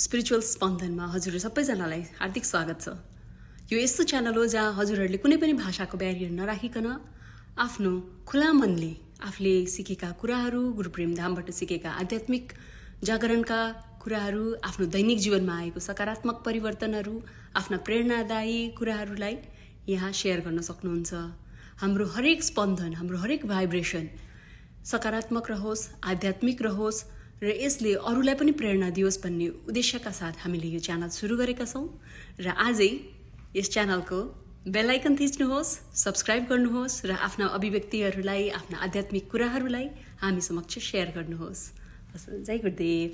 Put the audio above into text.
Spiritual स्पन्दनमा हजुर सबैजनालाई हार्दिक स्वागत छ। यो यस्तो च्यानल हो जहाँ हजुरहरूले कुनै पनि भाषाको ब्यारियर नराखिकन आफ्नो खुला मनले आफूले सिकेका कुराहरू, गुरुप्रेम धामबाट सिकेका आध्यात्मिक जागरणका कुराहरू, आफ्नो दैनिक जीवनमा आएको सकारात्मक परिवर्तनहरू, आफ्ना प्रेरणादायी कुराहरूलाई यहाँ शेयर गर्न सक्नुहुन्छ। हाम्रो हरेक स्पन्दन, हाम्रो हरेक भाइब्रेसन सकारात्मक रहोस्, आध्यात्मिक रहोस् र यसले अरूलाई पनि प्रेरणा दियोस् भन्ने उद्देश्यका साथ हामीले यो च्यानल सुरु गरेका छौं। र आजै यस च्यानलको बेल आइकन थिच्नुहोस्, सब्स्क्राइब गर्नुहोस् र आफ्ना अभिव्यक्तिहरूलाई, आफ्ना आध्यात्मिक कुराहरूलाई हामी समक्ष शेयर गर्नुहोस्। जय गुरुदेव।